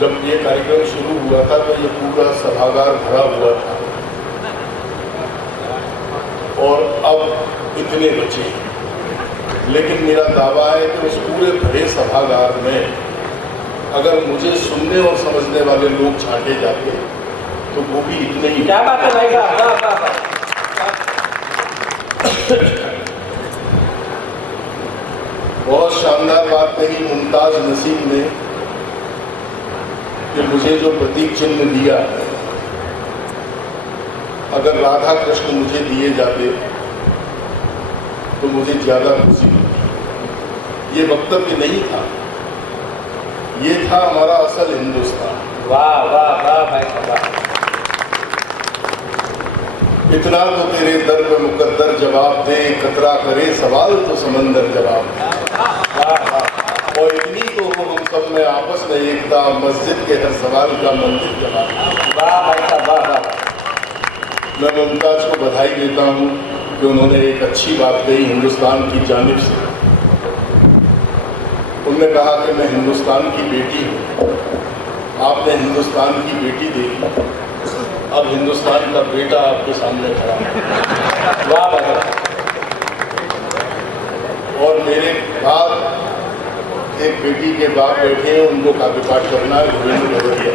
जब ये कार्यक्रम शुरू हुआ था तो ये पूरा सभागार भरा हुआ था और अब इतने बचे। लेकिन मेरा दावा है कि उस पूरे भरे सभागार में अगर मुझे सुनने और समझने वाले लोग छांटे जाते तो वो भी इतने ही। क्या बात है भाई साहब, बहुत शानदार बात कही मुमताज नसीम ने कि मुझे जो प्रतीक चिन्ह दिया, अगर राधा कृष्ण मुझे दिए जाते तो मुझे ज्यादा खुशी होती। ये वक्तव्य नहीं था, ये था हमारा असल हिंदुस्तान। वाह वाह वाह भाई साहब, इतना तो तेरे दर पे मुकद्दर जवाब दे, खतरा करे सवाल तो समंदर जवाब दे। और इतनी तो हो हम सब में आपस में एकता, मस्जिद के हर सवाल का मंदिर जवाब दे। वाह भाई साहब, वाह वाह। मैं मुमताज को बधाई देता हूँ कि उन्होंने एक अच्छी बात कही हिंदुस्तान की जानिब से। उन्होंने कहा कि मैं हिंदुस्तान की बेटी हूँ। आपने हिंदुस्तान की बेटी देखी, अब हिंदुस्तान का बेटा आपके सामने खड़ा है। वाह भाई। और मेरे बाद एक बेटी के बाप बैठे हैं, उनको काव्य पाठ करना है, गोविंद भगवतिया।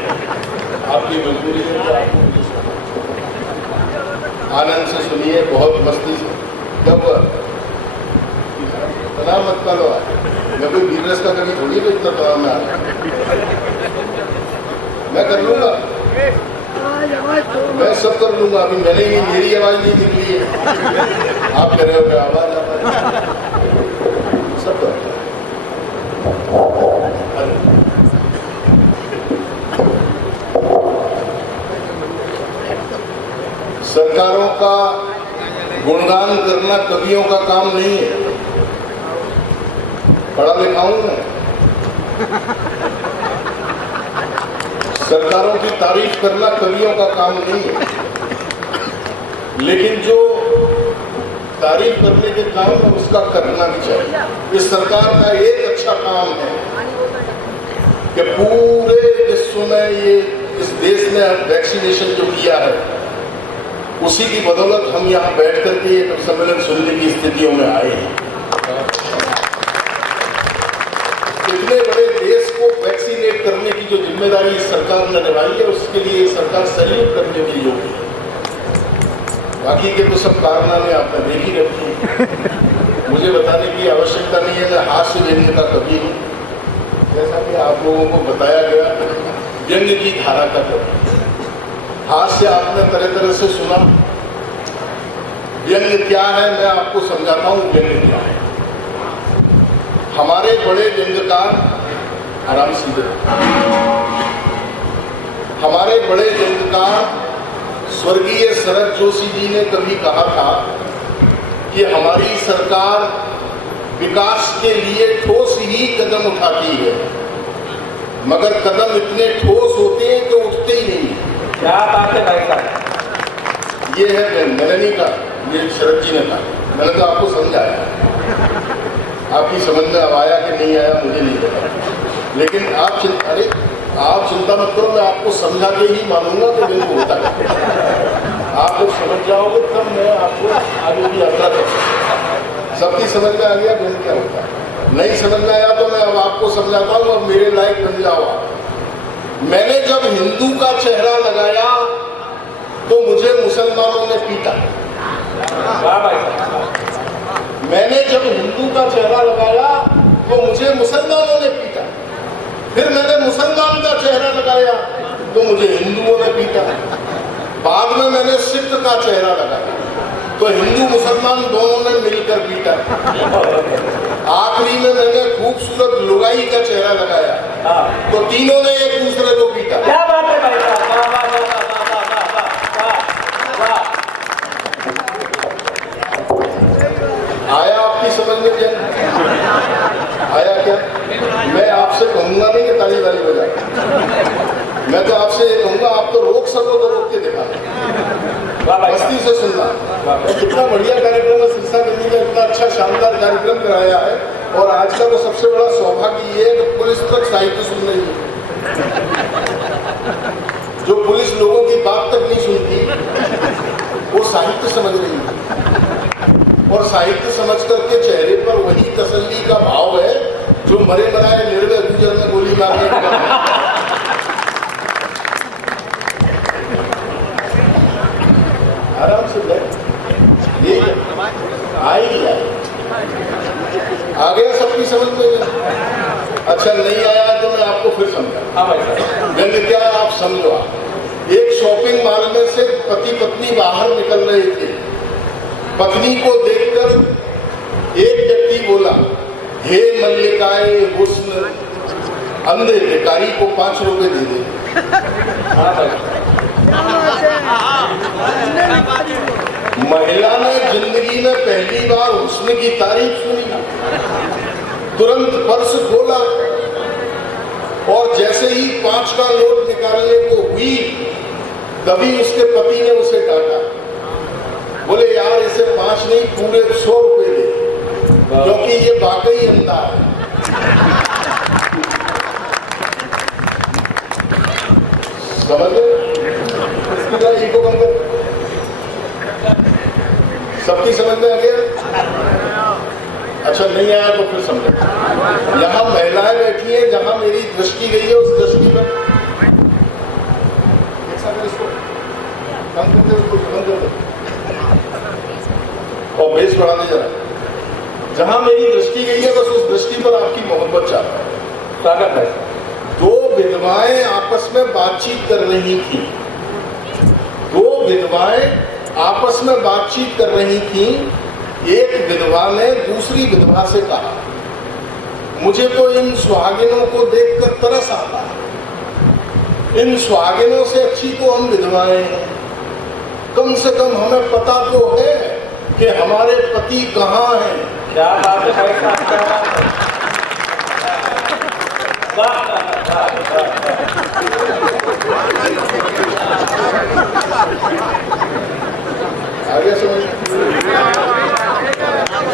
आपकी मजबूरी है कि आपको आनंद से सुनिए, बहुत मस्ती से। कब तनाव मत करो, मैं कोई वीर रस का कभी थोड़ी भी इतना तनाव में आ रहा, मैं कर लूंगा, मैं सब कर लूंगा। अभी मैंने ही, मेरी आवाज नहीं निकली है, आप कह रहे हो कि आवाज सब कर। सरकारों का गुणगान करना कवियों का काम नहीं है। पढ़ा लिखा हूं मैं। सरकारों की तारीफ करना कवियों का काम नहीं है, लेकिन जो तारीफ करने के काम है उसका करना भी चाहिए। इस सरकार का एक अच्छा काम है कि पूरे विश्व में ये इस देश में वैक्सीनेशन जो किया है, उसी की बदौलत हम यहाँ बैठ करके ये सम्मेलन सुनने की स्थितियों में आए हैं। इतने बड़े देश को वैक्सीनेट करने की जो जिम्मेदारी इस सरकार ने निभाई है, उसके लिए सरकार सैल्यूट करने के योग्य है। बाकी के तो सब कारनामे आपने देख ही रखे, मुझे बताने की आवश्यकता नहीं है। मैं हास्य व्यंग्य का कवि हूँ, जैसा कि आप लोगों को बताया गया, व्यंग्य की धारा का कवि। हास्य आपने तरह तरह से सुना। व्यंग्य क्या है मैं आपको समझाता हूँ। व्यंग्य क्या है? हमारे बड़े व्यंग्यकार, आराम से, हमारे बड़े व्यंग्यकार स्वर्गीय शरद जोशी जी ने कभी कहा था कि हमारी सरकार विकास के लिए ठोस ही कदम उठाती है, मगर कदम इतने ठोस होते हैं कि उठते ही नहीं। क्या बात है भाई साहब। ये है, मैंने नहीं कहा, ये शरद जी ने कहा। मैंने तो आपको समझाया, आपकी समझ में अब आया कि नहीं आया मुझे नहीं पता, लेकिन आप चिंता मत करो, मैं आपको समझा के ही मानूंगा कि बिल्कुल होता है। आप लोग समझ जाओगे तब मैं आपको आगे की यात्रा कर सकता। सबकी समझ में आ गया बिल क्या होता है? नहीं समझ में आया तो मैं अब आपको समझाता हूँ, अब मेरे लायक बन जाओ आप। मैंने जब हिंदू का चेहरा लगाया तो मुझे मुसलमानों ने पीटा। मैंने जब हिंदू का चेहरा लगाया तो मुझे मुसलमानों ने पीटा। फिर मैंने मुसलमान का चेहरा लगाया तो मुझे हिंदुओं ने पीटा। बाद में मैंने सिख का चेहरा लगाया तो हिंदू मुसलमान दोनों ने मिलकर पीटा। आखिरी में मैंने खूबसूरत लुगाई का चेहरा लगाया तो तीनों ने एक दूसरे को पीटा। क्या बात है भाई साहब, आया आपकी समझ में? क्या आया? क्या मैं आपसे कहूंगा नहीं कि ताली ताली बजा, मैं तो आपसे ये कहूंगा आप तो रोक सको तो रोक के दिखा, मस्ती से सुनना। कितना बढ़िया कार्यक्रम है सिरसा गंदी ने, इतना अच्छा शानदार कार्यक्रम कराया है। और आज का तो सबसे बड़ा सौभाग्य ये है कि पुलिस तक साहित्य सुन रही है। नहीं सुनती, वो साहित्य समझ रही है। और साहित्य समझ करके चेहरे पर वही तसल्ली का भाव है जो मरे मराए निर्भय गुजर में गोली मारने के बाद। आराम से बैठ, ये आई आ गया सबकी समझ में। अच्छा नहीं आया तो मैं आपको फिर समझा। हाँ भाई साहब। मैंने क्या आप समझो। एक शॉपिंग मॉल में से पति पत्नी बाहर निकल रहे थे। पत्नी को देखकर एक व्यक्ति बोला, हे मल्लिकाए हुस्न, अंधे भिखारी को 5 रुपए दे दे। हाँ भाई। महिला ने जिंदगी में पहली बार हुस्न की तारीफ सुनी, तुरंत पर्स खोला और जैसे ही 5 का नोट निकालने को हुई तभी उसके पति ने उसे डांटा। बोले यार इसे 5 नहीं पूरे 100 रुपए दे, क्योंकि ये वाकई अंधा है। समझ गए? इनको कम कर, सबकी समझ में आ गया? अच्छा नहीं आया तो फिर समझो। यहाँ महिलाएं बैठी हैं, जहां मेरी दृष्टि गई है उस दृष्टि पर इसको कम कर दे, उसको बंद कर दो और बेस बढ़ा दे जरा। जहां मेरी दृष्टि गई है बस उस दृष्टि पर आपकी मोहब्बत चाहता है। स्वागत है। 2 विधवाएं आपस में बातचीत कर रही थी। 2 विधवाएं आपस में बातचीत कर रही थी। एक विधवा ने दूसरी विधवा से कहा, मुझे तो इन सुहागिनों को देखकर तरस आता है। इन सुहागिनों से अच्छी तो हम विधवाएं हैं। कम से कम हमें पता तो है कि हमारे पति कहाँ हैं। क्या बात है भाई साहब, क्या बात है। आगे समझ,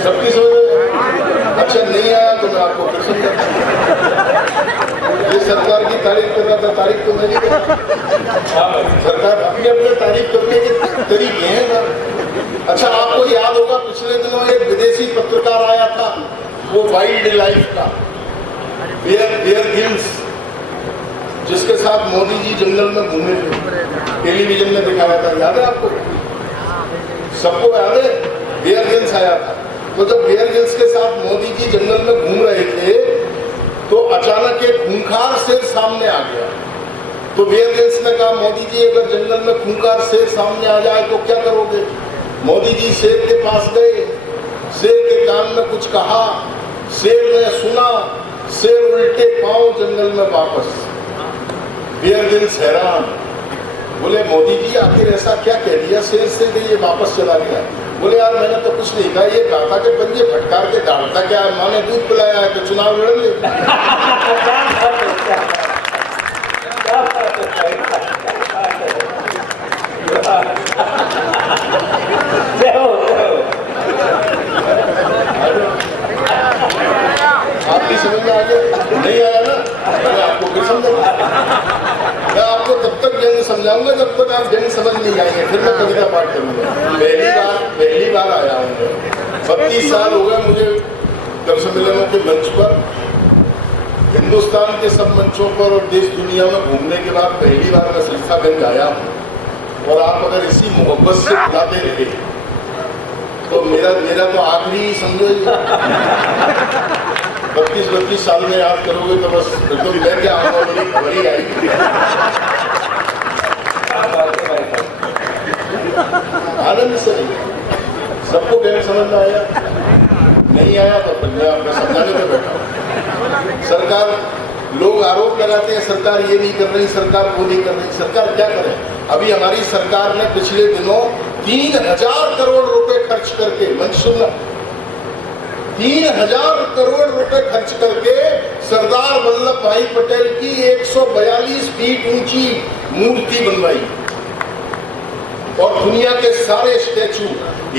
सबकी समझ। अच्छा नहीं आया तो मैं आपको फिर समझाता हूं। ये सरकार की तारीफ कर रहा था, तारीफ तो मेरी है। सरकार अपने अपने तारीफ करने के तरीके हैं ना। अच्छा आपको याद होगा पिछले दिनों एक विदेशी पत्रकार आया था, वो वाइल्ड लाइफ का, बियर ग्रिल्स, जिसके साथ मोदी जी जंगल में घूमे थे, टेलीविजन में दिखाया था। याद है आपको? सबको याद है? बियर ग्रिल्स आया था। तो जब बियर ग्रिल्स के साथ मोदी जी जंगल में घूम रहे थे तो अचानक एक खूंखार शेर सामने आ गया। तो बियर ग्रिल्स ने कहा, मोदी जी अगर जंगल में खूंखार शेर सामने आ जाए तो क्या करोगे? मोदी जी शेर के पास गए, शेर के कान में कुछ कहा, शेर ने सुना, शेर उल्टे पांव जंगल में वापस। बियर ग्रिल्स हैरान, बोले मोदी जी आखिर ऐसा क्या कह दिया शेर से कि ये वापस चला गया? बोले यार मैंने तो कुछ नहीं कहा, ये कहा था कि पंजे फटकार के डालता क्या है, माँ ने दूध पिलाया है तो चुनाव लड़ ले। आपकी समझ में आ गया? नहीं आया ना? मैं आपको फिर समझाऊंगा। मैं आपको तब तक जंग समझाऊंगा जब तक आप जंग समझ नहीं आएंगे। फिर मैं कविता पाठ करूंगा। पहली बार आया हूँ। 32 साल हो गए मुझे कवि सम्मेलनों के मंच पर, हिंदुस्तान के सब मंचों पर और देश दुनिया में घूमने के बाद पहली बार मैं सिरसागंज आया हूँ। और आप अगर इसी मोहब्बत से बुलाते रहे तो मेरा तो आखिरी समझो 32 साल में याद करोगे तो बस तो मैं क्या आऊंगा, मेरी खबर ही आएगी। आनंद से सबको गहन समझ में आया? नहीं आया तो फिर मैं आपको समझाने में बैठा हूँ। सरकार, लोग आरोप लगाते हैं सरकार ये नहीं कर रही, सरकार वो नहीं कर रही। सरकार क्या करे? अभी हमारी सरकार ने पिछले दिनों 3000 करोड़ रुपए खर्च करके, मंच सुनना, 3000 करोड़ रुपए खर्च करके सरदार वल्लभ भाई पटेल की 142 फीट ऊंची मूर्ति बनवाई और दुनिया के सारे स्टैचू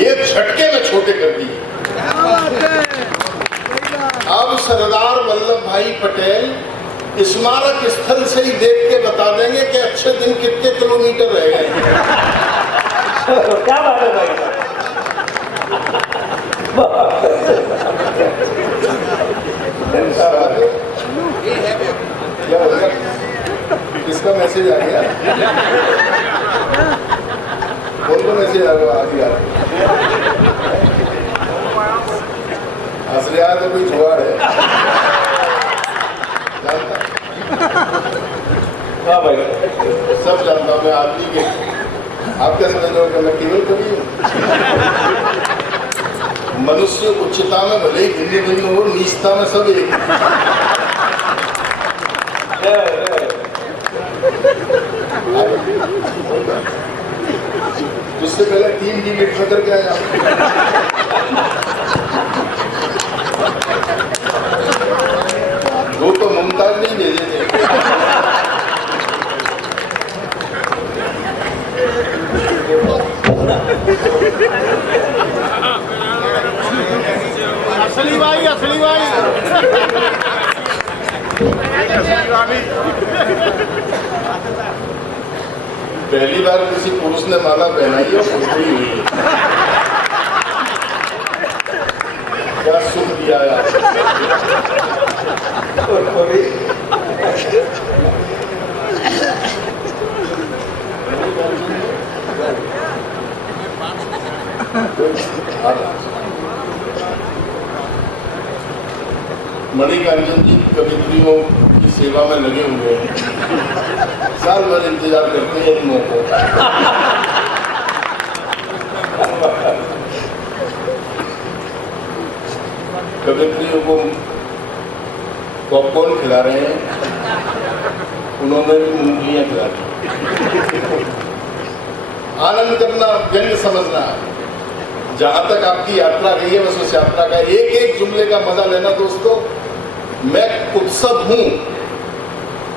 एक झटके में छोटे कर दिए। अब सरदार वल्लभ भाई पटेल स्मारक स्थल से ही देख के बता देंगे कि अच्छा 6 दिन कितने किलोमीटर रह गए? क्या बात है भाई साहब? क्या होगा? किसका मैसेज आ गया? कौन को मैसेज आ गया? हंस रहा तो कोई जुगाड़ है, जानता? हाँ भाई सब जानता हूँ मैं आदमी के। आप क्या समझ रहे हो कि मैं केवल कवि हूँ? मनुष्य उच्चता में भले ही भिन्न भिन्न हो, नीचता में सब एक। उससे पहले 3 डिलीट में करके आया। वो तो मुमताज नहीं भेजे थे। असली भाई पहली बार किसी पुरुष ने माला पहनाई और फुर्ती हुई है। क्या सुख दिया है मणिकांचन जी कवित्रियों की सेवा में लगे हुए हैं। साल भर इंतजार करते हैं इन मौकों का। कवित्रियों को पॉपकॉर्न खिला रहे हैं, उन्होंने भी मूंगफलियां खिला दी। आनंद करना, व्यंग समझना, जहां तक आपकी यात्रा रही है बस उस यात्रा का एक एक जुमले का मजा लेना। दोस्तों, मैं उत्सव हूं,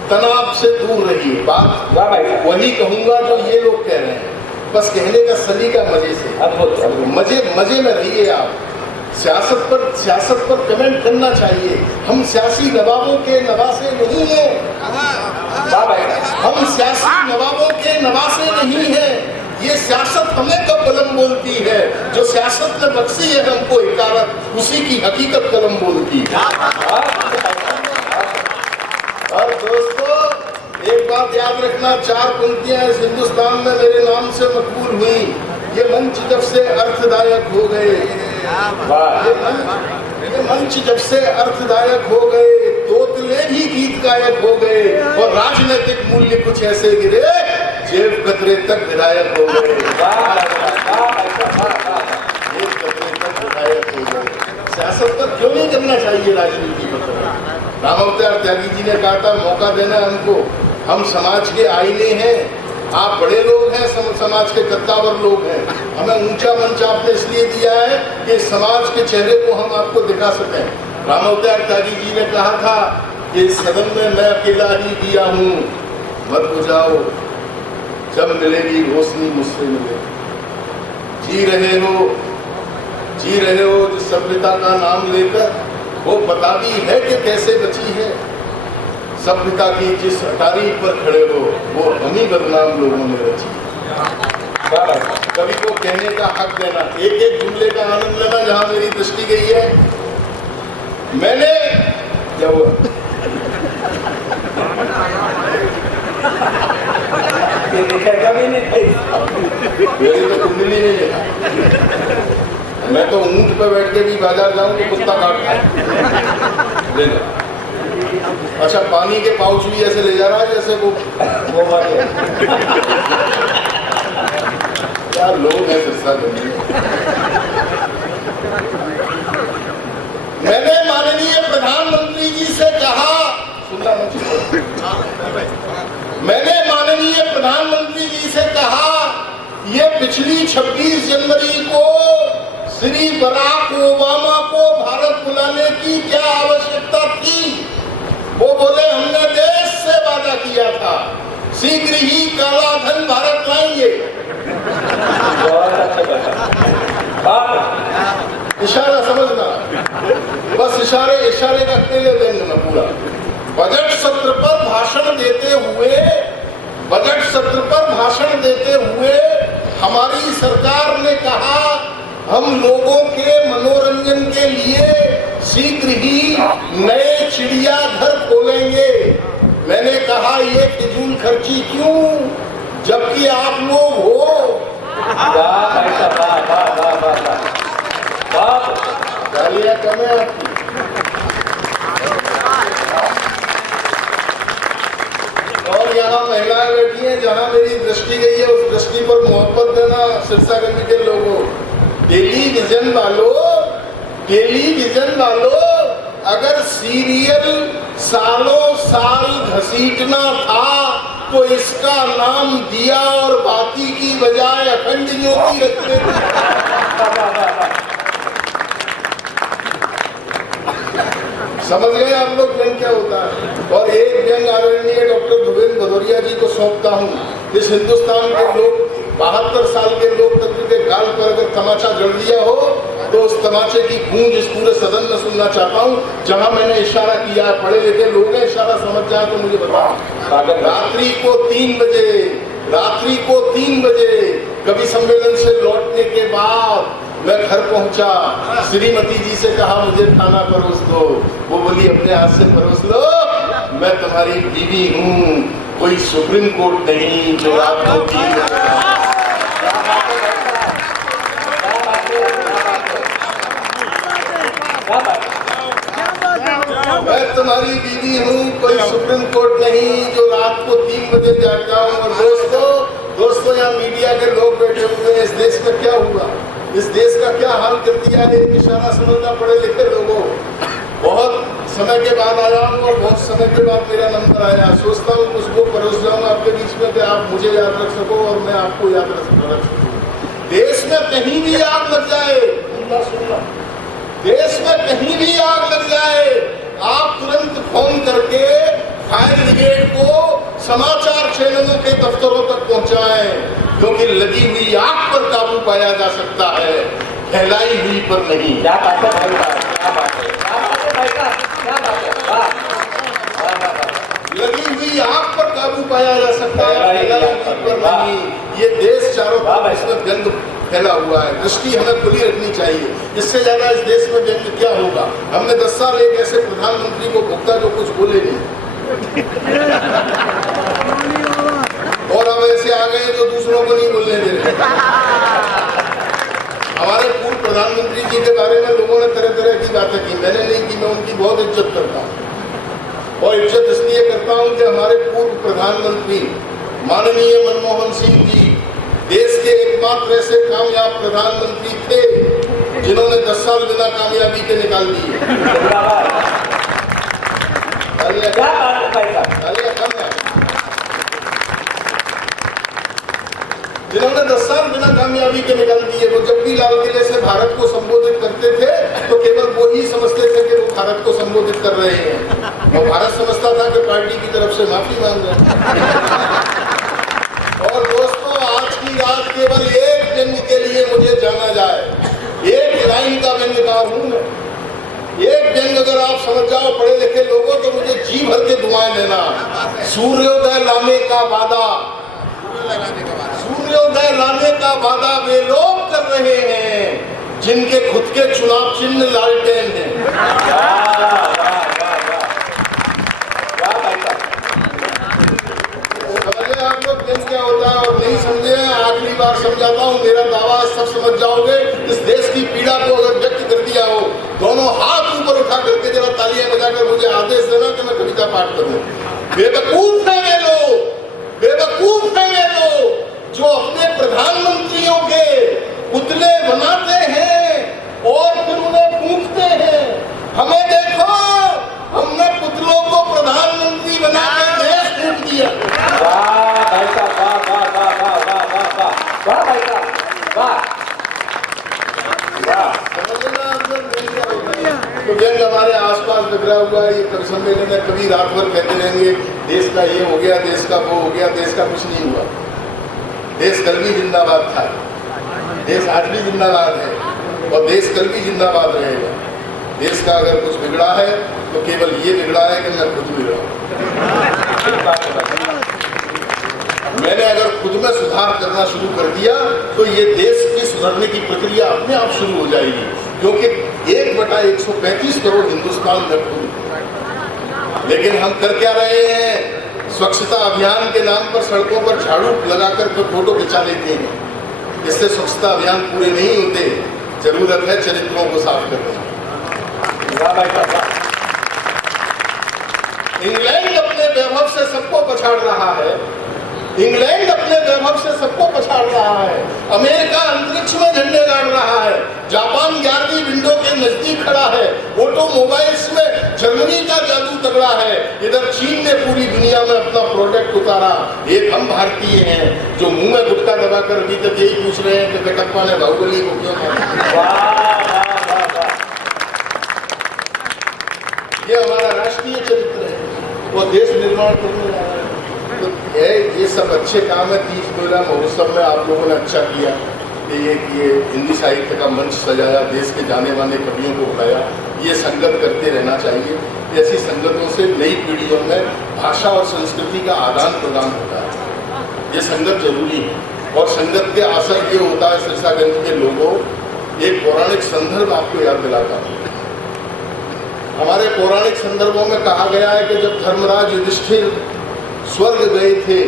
तनाव से दूर रहिए। बात वही कहूंगा जो ये लोग कह रहे हैं, बस कहने का सलीका मजे से, मजे में रहिए। आप सियासत पर कमेंट करना चाहिए। हम सियासी नवाबों के नवासे नहीं हैं। हम सियासी नवाबों के नवासे नहीं हैं। ये सियासत हमें कब कलम बोलती है? जो सियासत ने बख्शी है हमको हिकारत, उसी की हकीकत कलम बोलती है। और दोस्तों, एक बात याद रखना, 4 पंक्तियां इस हिंदुस्तान में मेरे नाम से मकबूल हुई। ये मंच जब से अर्थदायक हो गए, ये मंच जब से अर्थदायक हो गए, तोतले ही गीत गायक हो गए, और राजनीतिक मूल्य कुछ ऐसे गिरे जेब कतरे तक विधायक हो गए। जेब कतरे तक विधायक हो गए। सियासत पर क्यों नहीं करना चाहिए राजनीति पर? राम अवतार त्यागी जी ने कहा था, मौका देना हमको, हम समाज के आईने हैं। आप बड़े लोग हैं, समाज के कद्दावर लोग हैं। हमें ऊंचा मंच आपने इसलिए दिया है कि समाज के चेहरे को हम आपको दिखा सकें। राम अवतार त्यागी जी ने कहा था कि सदन में मैं अकेला ही दिया हूँ, मत बुझाओ, जब मिलेगी रोशनी मुझसे मिले। जी रहे हो जिस सभ्यता का नाम लेकर, वो पता भी है कि कैसे बची है। सभ्यता की जिस अटारी पर खड़े हो, वो हम ही बदनाम लोगों ने रची। कवि को कहने का हक देना, एक एक जुमले का आनंद लेना। जहां मेरी दृष्टि गई है, मैंने क्या हुआ? मेरी तो कुंडली नहीं है। मैं तो ऊंट पे बैठ के भी बाजार जाऊं तो कुत्ता काटता है। अच्छा, पानी के पाउच भी ऐसे ले जा रहा है जैसे वो वाले यार लोग हैं सस्ता करने। मैंने माननीय प्रधानमंत्री जी से कहा, सुनना मैंने माननीय प्रधानमंत्री जी से कहा, ये पिछली 26 जनवरी को श्री बराक ओबामा को भारत बुलाने की क्या आवश्यकता थी? वो बोले, हमने देश से वादा किया था, शीघ्र ही काला धन भारत लाएंगे। इशारा समझना, बस इशारे का खेल देंगे ना पूरा। बजट सत्र पर भाषण देते हुए बजट हम लोगों के मनोरंजन के लिए शीघ्र ही नए चिड़ियाघर खोलेंगे। मैंने कहा ये फिजूल खर्ची क्यों, जबकि आप लोग हो। वाह भाई साहब, वाह वाह वाह वाह वाह वाह। गालियां कम है आपकी। और यहाँ महिलाएं बैठी हैं, जहाँ मेरी दृष्टि गई है उस दृष्टि पर मोहब्बत देना। सिरसागंज के लोगों, टेलीविजन वालों, अगर सीरियल सालों साल घसीटना था तो इसका नाम दिया और बाती की बजाय अखंड ज्योति रखते थे। समझ गए आप लोग व्यंग क्या होता है। और एक व्यंग आदरणीय डॉक्टर धुवेंद्र भदौरिया जी को सौंपता हूँ। इस हिंदुस्तान के लोग 72 साल के लोकतंत्र के गाल पर अगर तमाचा जड़ दिया हो तो उस तमाचे की गूंज इस पूरे सदन में सुनना चाहता हूँ। जहां मैंने इशारा किया है, पढ़े लिखे लोग हैं, इशारा समझ जाए तो मुझे बताओ। रात्रि को 3 बजे कवि सम्मेलन से लौटने के बाद मैं घर पहुंचा, श्रीमती जी से कहा मुझे खाना परोस दो। वो बोली अपने हाथ से परोस लो, मैं तुम्हारी बीवी हूँ, कोई सुप्रीम कोर्ट नहीं जो आपको मैं तुम्हारी बीवी हूँ, कोई सुप्रीम कोर्ट नहीं जो रात को 3 बजे जाग जाऊँ। और दोस्तों यहाँ मीडिया के लोग बैठे हुए हैं, इस देश में क्या हुआ, इस देश का क्या हाल कर दिया है, इशारा समझना पढ़े लिखे लोगों। बहुत समय के बाद आया हूँ और बहुत समय के बाद मेरा नंबर आया। सोचता हूँ कुछ को परोस जाऊँ आपके बीच में कि आप मुझे याद रख सको और मैं आपको याद रख सकूँ। देश में कहीं भी आग लग जाए, देश में कहीं भी आग लग जाए, आप तुरंत फोन करके फायर ब्रिगेड को समाचार चैनलों के दफ्तरों तक पहुंचाएं, क्योंकि लगी हुई आग पर काबू पाया जा सकता है, फैलाई हुई पर नहीं। क्या बात है भाई साहब, क्या बात है, क्या बात है भाई साहब, क्या बात है, वाह। लगी हुई आग पर काबू पाया जा सकता है, फैलाई हुई पर नहीं। ये देश चारों तरफ इसमें गंद फैला हुआ है, दृष्टि हमें खुली रखनी चाहिए। इससे ज्यादा इस देश में व्यंग क्या होगा। हमने 10 साल एक ऐसे प्रधानमंत्री को भुगता जो कुछ बोले नहीं, और अब ऐसे आ गए जो दूसरों को नहीं बोलने दे रहे। हमारे पूर्व प्रधानमंत्री जी के बारे में लोगों ने तरह तरह की बातें की, मैंने नहीं की। मैं उनकी बहुत इज्जत करता हूँ और इज्जत इसलिए करता हूँ कि हमारे पूर्व प्रधानमंत्री माननीय मनमोहन सिंह जी देश के एकमात्र ऐसे कामयाब प्रधानमंत्री थे जिन्होंने 10 साल बिना कामयाबी के निकाल दिए। जिन्होंने 10 साल बिना कामयाबी के निकाल दिए। वो जब भी लाल किले से भारत को संबोधित करते थे तो केवल वो ही समझते थे कि वो भारत को संबोधित कर रहे हैं, और भारत समझता था कि पार्टी की तरफ से माफी मांग रहे हैं। और दोस्तों, आज की रात केवल एक व्यंग के लिए मुझे जाना जाए, एक लाइन का व्यंगकार हूं मैं। एक व्यंग अगर आप समझ जाओ पढ़े लिखे लोगों तो मुझे जी भर के दुआएं देना। सूर्योदय लाने का वादा, सूर्योदय लाने का वादा वे लोग कर रहे हैं जिनके खुद के चुनाव चिन्ह लालटेन हैं। आप लोग दिन क्या होता है और नहीं समझे, आखिरी बार समझाता हूँ, मेरा दावा सब समझ जाओगे। इस देश की पीड़ा को अगर व्यक्त कर दिया हो, दोनों हाथ ऊपर उठा करके जरा तालियां बजाकर मुझे आदेश देना कि मैं कविता पाठ करूं। बेवकूफ है वे लोग, बेवकूफ है वे लोग जो अपने प्रधानमंत्रियों के पुतले बनाते हैं और फिर उन्हें फूंकते हैं। हमें देखो, हमने पुतलों को प्रधानमंत्री बना के देश फूंक दिया। तो व्यंग हमारे आसपास बिखरा हुआ है। ये कवि सम्मेलन है, कभी रात भर कहते रहेंगे देश का ये हो गया, देश का वो हो गया। देश का कुछ नहीं हुआ। देश कल भी जिंदाबाद था, देश आज भी जिंदाबाद है और देश कल भी जिंदाबाद रहेगा। देश का अगर कुछ बिगड़ा है तो केवल ये बिगड़ा है कि मैं खुद बिगड़ा। मैंने अगर खुद में सुधार करना शुरू कर दिया तो ये देश किस सुधरने की प्रक्रिया अपने आप शुरू हो जाएगी, क्योंकि 1/135 करोड़ हिंदुस्तान में खून। लेकिन हम कर क्या रहे हैं? स्वच्छता अभियान के नाम पर सड़कों पर झाड़ू लगाकर के फोटो खिंचा लेते हैं। इससे स्वच्छता अभियान पूरे नहीं होते। जरूरत है चरित्रों को साफ करने की। इंग्लैंड अपने वैभव से सबको पछाड़ रहा है। इंग्लैंड अपने वैभव से सबको पछाड़ रहा है। अमेरिका अंतरिक्ष में झंडे गाड़ रहा है। जापान 11वीं विंडो के नजदीक खड़ा है। ऑटोमोबाइल्स में जर्मनी का जादू तगड़ा है। इधर चीन ने पूरी दुनिया में अपना प्रोडक्ट उतारा। एक हम भारतीय हैं जो मुंह में गुटखा दबाकर अभी तक यही पूछ रहे हैं कि कटप्पा ने बाहुबली को क्यों मारा। ये हमारा राष्ट्रीय चरित्र है, वो देश निर्माण करने जा रहा है। तो ये सब अच्छे काम है। 30 मेला महोत्सव में आप लोगों ने अच्छा किया कि ये हिंदी साहित्य का मंच सजाया, देश के जाने माने कवियों को बुलाया। ये संगत करते रहना चाहिए। ऐसी संगतों से नई पीढ़ियों में भाषा और संस्कृति का आदान प्रदान होता है। ये संगत जरूरी है। और संगत के असर ये होता है, सिरसागंज के लोगों, एक पौराणिक संदर्भ आपको याद दिलाता हूँ। हमारे पौराणिक संदर्भों में कहा गया है कि जब धर्मराज युधिष्ठिर स्वर्ग गए थे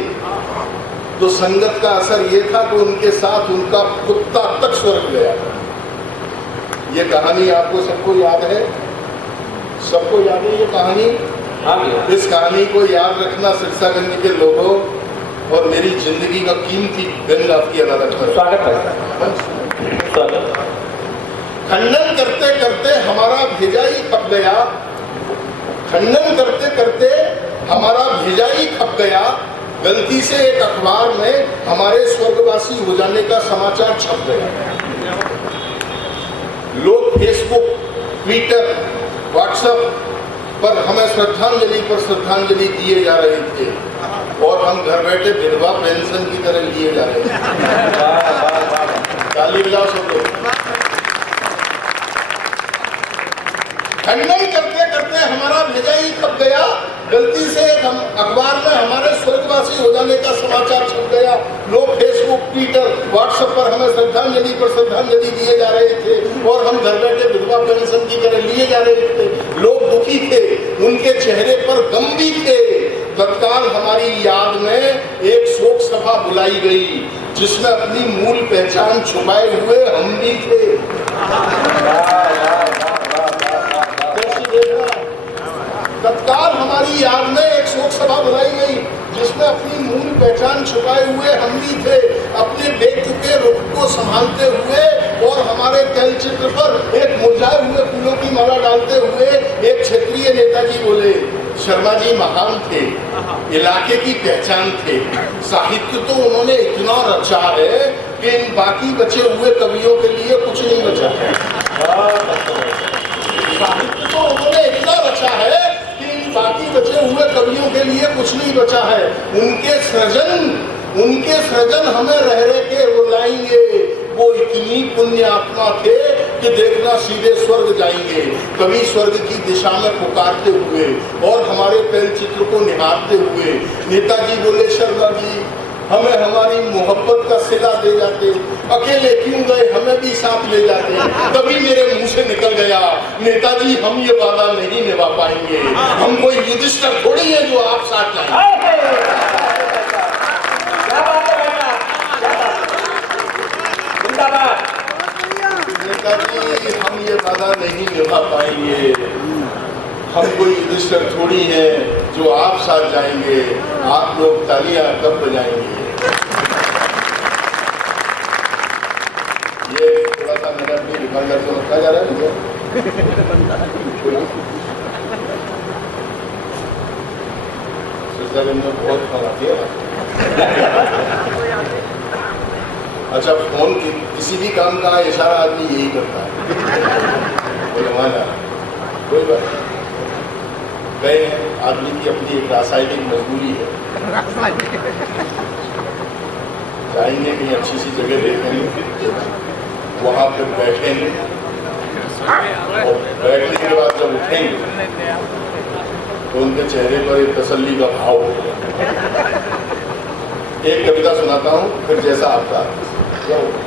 तो संगत का असर ये था कि उनके साथ उनका कुत्ता तक स्वर्ग गया। ये कहानी आपको सबको याद है? सबको याद है ये कहानी? इस कहानी को याद रखना सिरसागंज के लोगों, और मेरी जिंदगी का कीमती गंज आपकी अदालत में स्वागत है। खंडन करते करते हमारा भेजा ही खप गया। खंडन करते करते हमारा भेजा ही खप गया। गलती से एक अखबार में हमारे स्वर्गवासी हो जाने का समाचार छप गया। लोग फेसबुक, ट्विटर, व्हाट्सएप पर हमें श्रद्धांजलि पर श्रद्धांजलि दिए जा रहे थे, और हम घर बैठे विधवा पेंशन की तरह लिए जा रहे थे। ताली बजाओ सब लोग। खंडन करते करते हमारा भेजा ही खप गया। गलती से हम अखबार में हमारे स्वर्गवासी हो जाने का समाचार छप गया। लोग फेसबुक, ट्विटर, व्हाट्सएप पर हमें श्रद्धांजलि पर श्रद्धांजलि दिए जा रहे थे, और हम घर बैठे विधवा पेंशन की तरह लिए जा रहे थे। लोग दुखी थे, उनके चेहरे पर गम भी थे। तत्काल हमारी याद में एक शोक सभा बुलाई गई, जिसमें अपनी मूल पहचान छुपाए हुए हम भी थे। तत्काल हमारी याद में एक शोक सभा बुलाई गई, जिसमें अपनी मूल पहचान छुपाए हुए हम भी थे। अपने बेच चुके रुख को संभालते हुए और हमारे तैलचित्र पर एक मुरझाए हुए फूलों की माला डालते हुए एक क्षेत्रीय नेताजी बोले, शर्मा जी महान थे, इलाके की पहचान थे। साहित्य तो उन्होंने इतना रचा है कि इन बाकी बचे हुए कवियों के लिए कुछ नहीं बचा है। साहित्य तो उन्होंने इतना रचा है कि इन बाकी बचे हुए कवियों के लिए कुछ नहीं बचा है। उनके सृजन हमें रह रह के रुलाएंगे। वो इतनी पुण्य आत्मा थे कि देखना सीधे स्वर्ग जाएंगे। कभी स्वर्ग की दिशा में पुकारते हुए और हमारे तैलचित्र को निहारते हुए नेताजी बोले, शर्मा जी हमें हमारी मोहब्बत का सिला दे जाते, अकेले क्यों गए, हमें भी साथ ले जाते। तभी मेरे मुंह से निकल गया, नेताजी हम ये वादा नहीं निभा पाएंगे। हम कोई युधिष्ठिर थोड़ी है जो आप साथ जाएंगे। नेताजी हम ये वादा नहीं निभा पाएंगे। हम कोई युधिष्ठिर थोड़ी है जो आप साथ जाएंगे। आप लोग तालियां कब बजाएंगे? ये थोड़ा सा मेरा भी रिमाइंडर तो रखा जा रहा है मुझे। में बहुत फोन आती है। अच्छा, फोन किसी भी काम का इशारा आदमी यही करता है। कोई बात नहीं, गए आदमी की अपनी एक रासायनिक मजबूरी है। जाएंगे कहीं अच्छी सी जगह देखेंगे, वहाँ पर बैठेंगे, और बैठने के बाद जब उठेंगे तो उनके चेहरे पर एक तसल्ली का भाव होगा। एक कविता सुनाता हूँ, फिर जैसा आपका क्या होगा।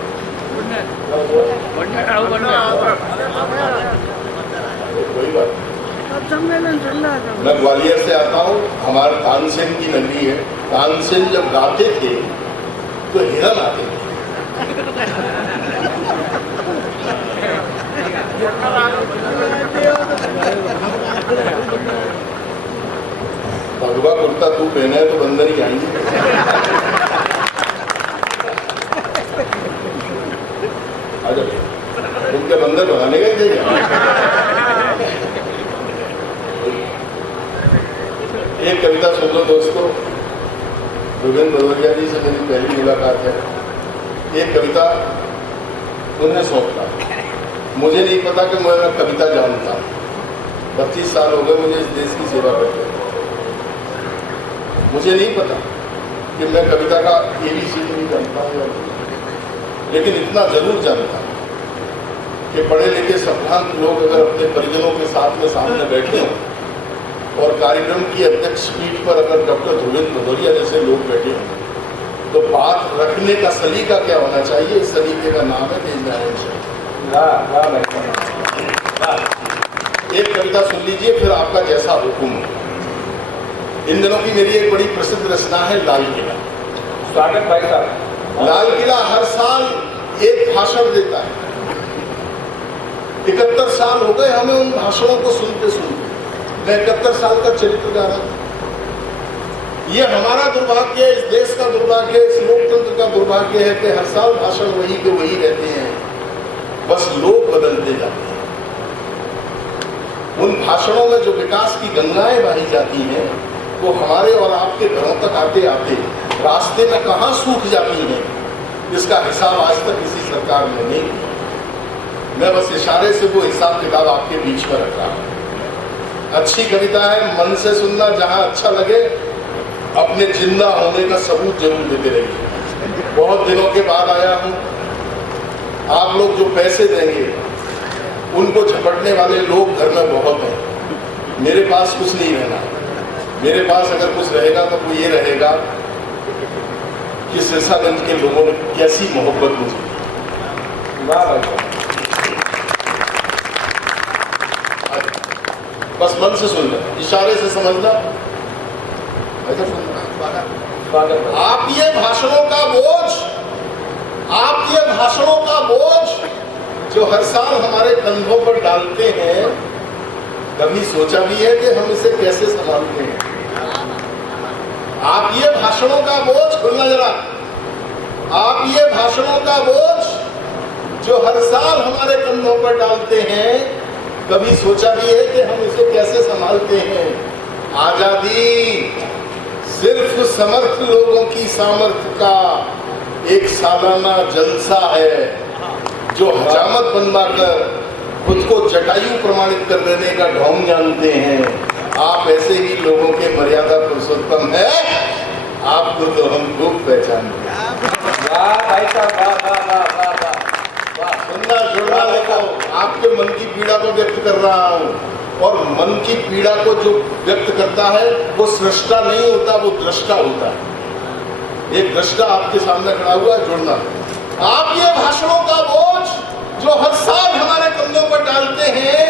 कोई बात नहीं। सम्मेलन चल रहा था। मैं ग्वालियर से आता हूँ, हमारे तानसेन की नगरी है। तानसेन जब गाते थे तो हिरन आते थे। भगवा कुर्ता तू पहने है तो बंदर ही आएंगे। उनके बंदर भगाने का ही थे। एक कविता सुन लो दोस्तों, रुबिन बदौरिया जी से मेरी पहली मुलाकात है। एक कविता उन्हें सौंपता। मुझे नहीं पता कि मैं कविता जानता। 25 साल हो गए मुझे इस देश की सेवा करते। मुझे नहीं पता कि मैं कविता का ABC नहीं जानता हूँ, लेकिन इतना जरूर जानता हूँ कि पढ़े लिखे संभ्रांत लोग अगर अपने परिजनों के साथ में सामने बैठे हों और कार्यक्रम की अध्यक्ष पीठ पर अगर डॉक्टर ध्रुविंद भदौरिया जैसे लोग बैठे हों तो बात रखने का सलीका क्या होना चाहिए? इस सलीके का नाम है तेज नारायण शाह। एक कविता सुन लीजिए, फिर आपका जैसा हुक्म। इन दिनों की मेरी एक बड़ी प्रसिद्ध रचना है लाल किला। स्वागत भाई साहब। लाल किला हर साल एक भाषण देता है। 71 साल हो गए हमें उन भाषणों को सुनते सुनते। मैं 71 साल का चरित्र गा रहा था। ये हमारा दुर्भाग्य है, इस देश का दुर्भाग्य है, इस लोकतंत्र का दुर्भाग्य है कि हर साल भाषण वही के वही रहते हैं, बस लोग बदलते जाते हैं। उन भाषणों में जो विकास की गंगाएं बही जाती हैं वो हमारे और आपके घरों तक आते आते रास्ते में कहां सूख जाती हैं, इसका हिसाब आज तक किसी सरकार ने नहीं किया। मैं बस इशारे से वो हिसाब किताब आपके बीच में रख रहा हूं। अच्छी कविता है, मन से सुनना, जहां अच्छा लगे अपने जिंदा होने का सबूत जरूर देते रहिए। बहुत दिनों के बाद आया हूं। आप लोग जो पैसे देंगे उनको झपटने वाले लोग घर में बहुत हैं। मेरे पास कुछ नहीं रहना। मेरे पास अगर कुछ रहेगा तो वो ये रहेगा कि सिरसागंज के लोगों ने कैसी मोहब्बत मुझे। बस मन से सुनना, इशारे से समझना, ऐसा सुनना। आप ये भाषणों का बोझ, आप ये भाषणों का बोझ जो हर साल हमारे कंधों पर डालते हैं, कभी सोचा भी है कि हम इसे कैसे संभालते हैं? आप ये भाषणों का बोझ, खुलना जरा, आप ये भाषणों का बोझ जो हर साल हमारे कंधों पर डालते हैं, कभी सोचा भी है कि हम इसे कैसे संभालते हैं? आजादी सिर्फ समर्थ लोगों की सामर्थ्य का एक सालाना जलसा है जो हजामत बनवाकर खुद को जटायु प्रमाणित कर देने का ढोंग जानते हैं। आप ऐसे ही लोगों के मर्यादा पुरुषोत्तम है, आपको तो हम खूब पहचानते हैं। सुनना जुड़ना देखो, आपके मन की पीड़ा को व्यक्त कर रहा हूँ, और मन की पीड़ा को जो व्यक्त करता है वो सृष्टा नहीं होता, वो दृष्टा होता है। एक दृष्टा आपके सामने खड़ा हुआ है, जुड़ना। आप ये भाषणों का बोझ जो हर साल हमारे कंधों पर डालते हैं,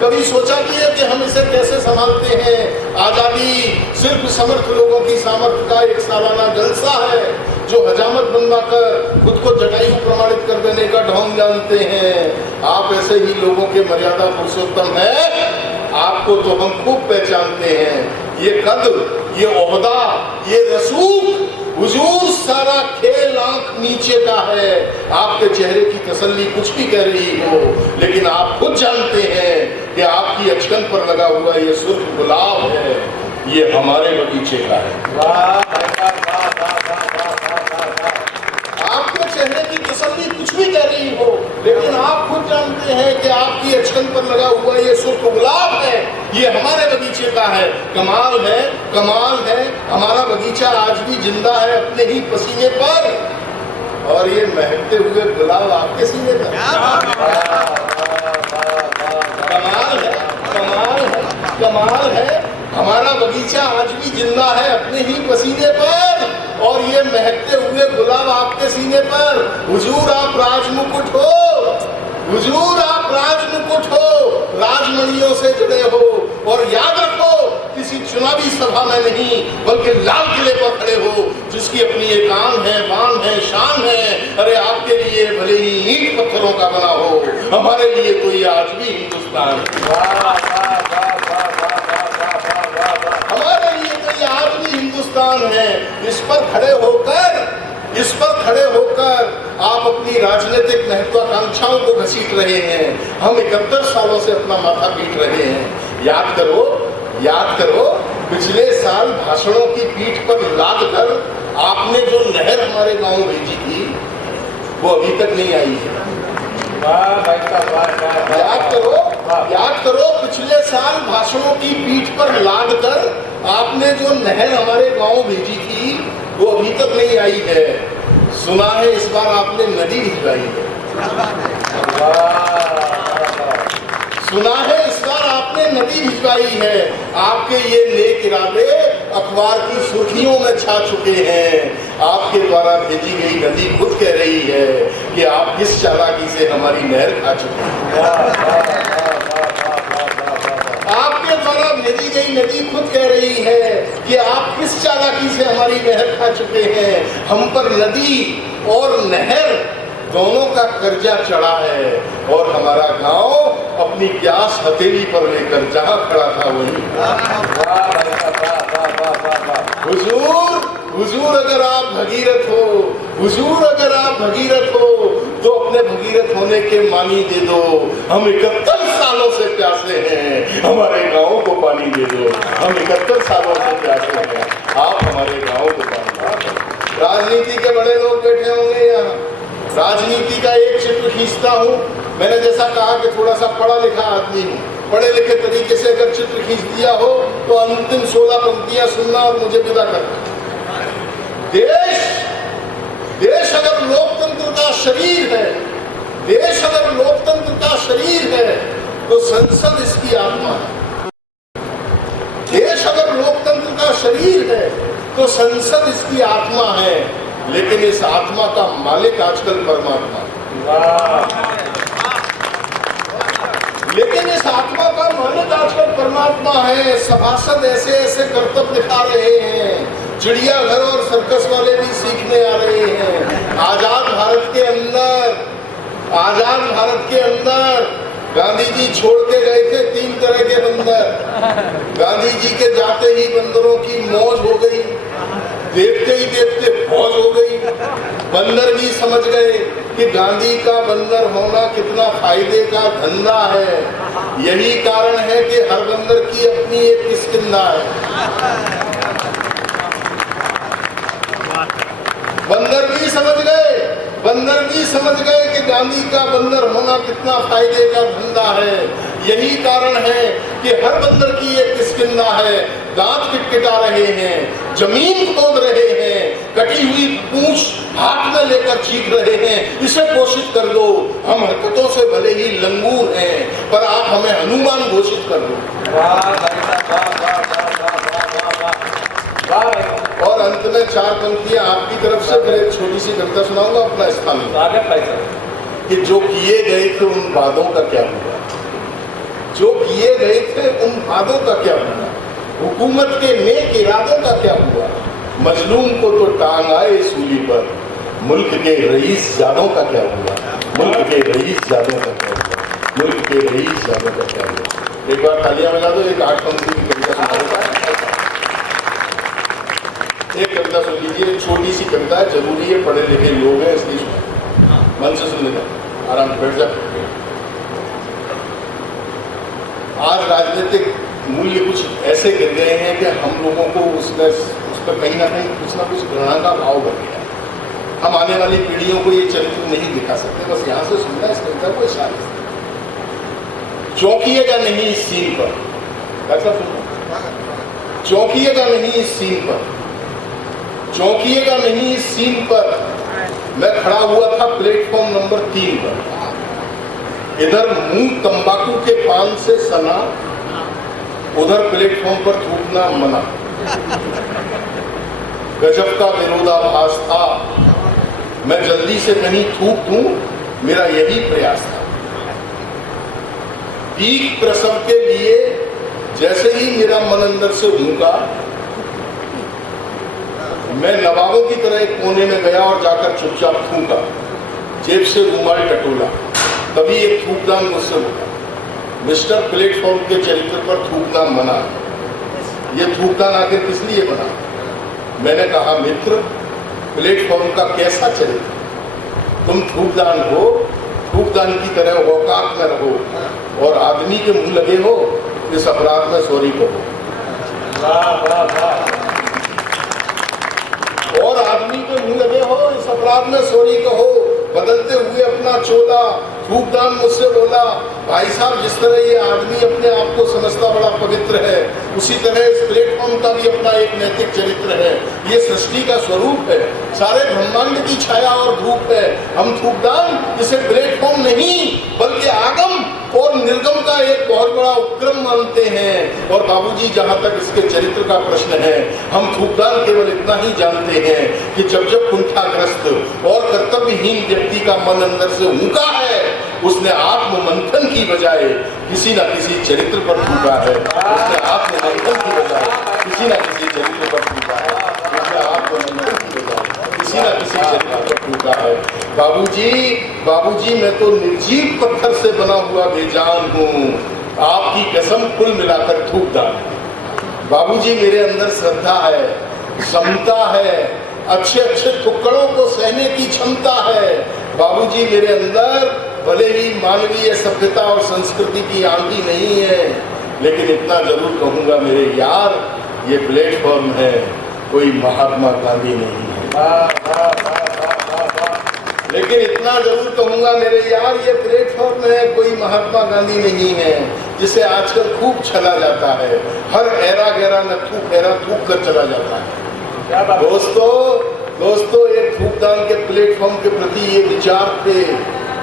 कभी सोचा भी है कि हम इसे कैसे संभालते हैं? आजादी सिर्फ समर्थ लोगों की सामर्थ्य का एक सालाना जलसा है जो हजामत बनवाकर खुद को जटायु प्रमाणित कर देने का ढोंग जानते हैं। आप ऐसे ही लोगों के मर्यादा पुरुषोत्तम है, आपको तो हम खूब पहचानते हैं। ये कद्र, ये ओहदा, ये रसूख, हुजूर सारा खेल आंख नीचे का है। आपके चेहरे की तसल्ली कुछ भी कह रही हो, लेकिन आप खुद जानते हैं कि आपकी अचकन पर लगा हुआ ये सुर्ख गुलाब है, ये हमारे बगीचे का है। आपके चेहरे की तसल्ली कुछ भी कह रही हो, लेकिन आप खुद जानते हैं कि आपकी अचकन पर लगा हुआ ये सुर्ख गुलाब है, ये हमारे बगीचे का है। कमाल है, कमाल है, हमारा बगीचा आज भी जिंदा है अपने ही पसीने पर, और ये महकते हुए गुलाब आपके सीने पर। कमाल है, कमाल है, कमाल है, हमारा बगीचा आज भी जिंदा है अपने ही पसीने पर, और ये महकते हुए गुलाब आपके सीने पर। हुजूर आप राजमुकुट हो, हुजूर आप राजमुकुट हो, राजमणियों से जुड़े हो, और याद रखो किसी चुनावी सभा में नहीं बल्कि लाल किले पर खड़े हो, जिसकी अपनी एक आन है, बान है, शान है। अरे आपके लिए भले ही ईंट पत्थरों का बना हो, हमारे लिए तो ये आज भी हिंदुस्तान हमारे लिए तो ये आज भी हिंदुस्तान है। इस पर खड़े होकर आप अपनी राजनीतिक महत्वाकांक्षाओं को घसीट रहे हैं। हम 71 सालों से अपना माथा पीट रहे हैं। याद करो पिछले साल भाषणों की पीठ पर लाद कर आपने जो नहर हमारे गांव भेजी थी वो अभी तक नहीं आई है। याद करो पिछले साल भाषणों की पीठ पर लाद कर आपने जो नहर हमारे गांव भेजी थी वो अभी तक नहीं आई है। सुना है इस बार आपने नदी भिजवाई है। सुना है इस बार आपने नदी भिजवाई है। आपके ये नेक इरादे अखबार की सुर्खियों में छा चुके हैं। आपके द्वारा भेजी गई नदी खुद कह रही है कि आप किस चालाकी से हमारी नहर खा चुके हैं। आपके द्वारा भेजी गई नदी खुद कह रही है कि आप किस चालाकी से हमारी नहर खा चुके हैं। हम पर नदी और नहर दोनों का कर्जा चढ़ा है, और हमारा गांव अपनी प्यास हथेली पर लेकर जहां खड़ा था वहीं। हुजूर अगर आप भगीरथ हो तो अपने भगीरथ होने के मानी दे दो। हम 71 सालों से प्यासे हैं, हमारे गाँव को पानी दे दो। हम 71 सालों से प्यासे हैं, आप हमारे गाँव को पानी दे दो। राजनीति के बड़े लोग बैठे होंगे यहाँ। राजनीति का एक चित्र खींचता हूँ। मैंने जैसा कहा कि थोड़ा सा पढ़ा लिखा आदमी हूँ। पढ़े लिखे तरीके से अगर चित्र खींच दिया हो तो अंतिम 16 पंक्तियां सुनना और मुझे विदा करना। देश अगर लोकतंत्र का शरीर है, तो संसद इसकी आत्मा है। देश अगर लोकतंत्र का शरीर है तो संसद इसकी आत्मा है, लेकिन इस आत्मा का मालिक आजकल परमात्मा है। सभासद ऐसे ऐसे करतब दिखा रहे हैं, चिड़ियाघर और सर्कस वाले भी सीखने आ रहे हैं। आजाद भारत के अंदर गांधी जी छोड़ के गए थे 3 तरह के बंदर। गांधी जी के जाते ही बंदरों की मौज हो गई, देखते ही देखते फौज हो गई। बंदर भी समझ गए कि गांधी का बंदर होना कितना फायदे का धंधा है। यही कारण है कि हर बंदर की अपनी एक किस्किंदा है। बंदर भी समझ गए कि गांधी का बंदर होना कितना फायदे का धंधा है। यही कारण है कि हर बंदर की एक किस्किंदा है। दांत किटकिटा रहे हैं, जमीन खोद रहे हैं, कटी हुई पूंछ हाथ में लेकर चीख रहे हैं, इसे घोषित कर दो। हम हरकतों से भले ही लंगूर हैं, पर आप हमें हनुमान घोषित कर दो। और अंत में 4 पंक्तियां आपकी तरफ से, फिर एक छोटी सी कविता सुनाऊंगा अपना स्थान कि जो किए गए थे उन वादों का क्या हुआ। जो किए गए थे उन वादों का क्या हुआ, हुकूमत के नेक इरादों का क्या हुआ। मजलूम को तो टांग आए सूली पर, मुल्क के रईस जादों का क्या हुआ। मुल्क के रईस जादों का क्या हुआ। मुल्क के रईस जादों का क्या हुआ। एक बार तालियां बजा दो। एक 8 पंक्ति की कविता सुना। एक कविता सुन लीजिए, छोटी सी कविता है, जरूरी है, पढ़े लिखे लोग हैं इसलिए मन से सुन लेना, आराम से बैठ जाए। आज राजनीतिक मूल्य कुछ ऐसे गिर गए हैं कि हम लोगों को उस पर कहीं ना कुछ घृणा का भाव बन गया। हम आने वाली पीढ़ियों को ये चरित्र नहीं दिखा सकते। बस यहाँ से सुनना इस कविता को इशारे से। चौंकिएगा नहीं इस सीन पर, ऐसा सुनो। चौंकिएगा नहीं इस सीन पर, चौंकिएगा नहीं इस सीन पर। मैं खड़ा हुआ था प्लेटफॉर्म नंबर 3 पर। इधर मुंह तंबाकू के पान से सना, उधर प्लेटफॉर्म पर थूकना मना। गजब का विरोधाभास था। मैं जल्दी से कहीं थूक दूं, मेरा यही प्रयास था। पीक प्रसव के लिए जैसे ही मेरा मन अंदर से ऊँका, मैं नवाबों की तरह एक कोने में गया और जाकर चुपचाप थूका, जेब से रुमाल टटोला। तभी एक थूकदान मुझसे बोला, मिस्टर प्लेटफॉर्म के चरित्र पर थूकना मना है। ये थूकदान आखिर किस लिए बना? मैंने कहा, मित्र, प्लेटफॉर्म का कैसा चरित्र? तुम थूकदान हो, थूकदान की तरह औकात में रहो और आदमी के मुंह लगे हो, इस अपराध में सॉरी कहो। वाह वाह वाह। और आदमी के मुंह लगे हो, इस अपराध में सॉरी कहो। बदलते हुए अपना चोला थूकदान मुझसे बोला, भाई साहब, जिस तरह ये आदमी अपने आप को समझता बड़ा पवित्र है, उसी तरह इस प्लेटफॉर्म का भी अपना एक नैतिक चरित्र है। ये सृष्टि का स्वरूप है, सारे ब्रह्मांड की छाया और धूप है। हम थूकदान इसे प्लेटफॉर्म नहीं बल्कि आगम और निर्गम का एक बहुत बड़ा उपक्रम मानते हैं। और बाबूजी, जहाँ तक इसके चरित्र का प्रश्न है, हम थूकदान केवल इतना ही जानते हैं कि जब जब कुंठाग्रस्त और कर्तव्यहीन व्यक्ति का मन अंदर से ऊँका है, उसने आत्म मंथन की बजाय किसी न किसी चरित्र पर थूका है। उसने आत्म मंथन की बजाय किसी न किसी चरित्र पर थूका है। उसने आत्म मंथन की बजाय किसी न किसी चरित्र पर थूका है। बाबूजी, मैं तो निर्जीव पत्थर से बना हुआ बेजान हूँ। आपकी कसम कुल मिलाकर थूकदान। बाबूजी, मेरे अंदर श्रद्धा है, समता है, अच्छे अच्छे टुकड़ों को सहने की क्षमता है। बाबूजी, मेरे अंदर भले ही मानवीय सभ्यता और संस्कृति की आंधी नहीं है, लेकिन इतना जरूर कहूँगा मेरे यार, ये प्लेटफॉर्म है, कोई महात्मा गांधी नहीं है। लेकिन इतना जरूर कहूँगा मेरे यार, ये प्लेटफॉर्म है, कोई महात्मा गांधी नहीं है, जिसे आजकल खूब छला जाता है। हर ऐरा गैरा नथू फेरा थूक कर चला जाता है। दोस्तों, एक थूकदान के प्लेटफॉर्म के प्रति ये विचार थे,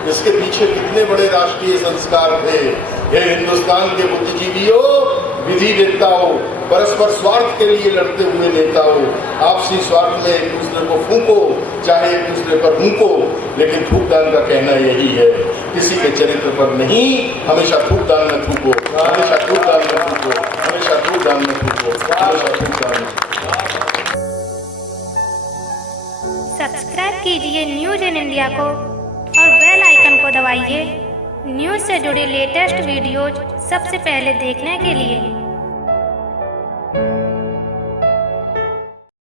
इसके पीछे कितने बड़े राष्ट्रीय संस्कार थे। ये हिंदुस्तान के बुद्धिजीवियों, विधि वेत्ताओं, परस्पर स्वार्थ के लिए लड़ते हुए नेताओं, आपसी स्वार्थ में एक दूसरे को फूंको, चाहे एक दूसरे पर मुंको, लेकिन थूकदान का कहना यही है, किसी के चरित्र पर नहीं, हमेशा थूकदान में थूको, हमेशा थूकदान में थूको, हमेशा थूकदान में थूको, हमेशा थूकदान में। सब्सक्राइब कीजिए न्यूज इन इंडिया को और बेल आइकन को दबाइए न्यूज से जुड़े लेटेस्ट वीडियोज सबसे पहले देखने के लिए।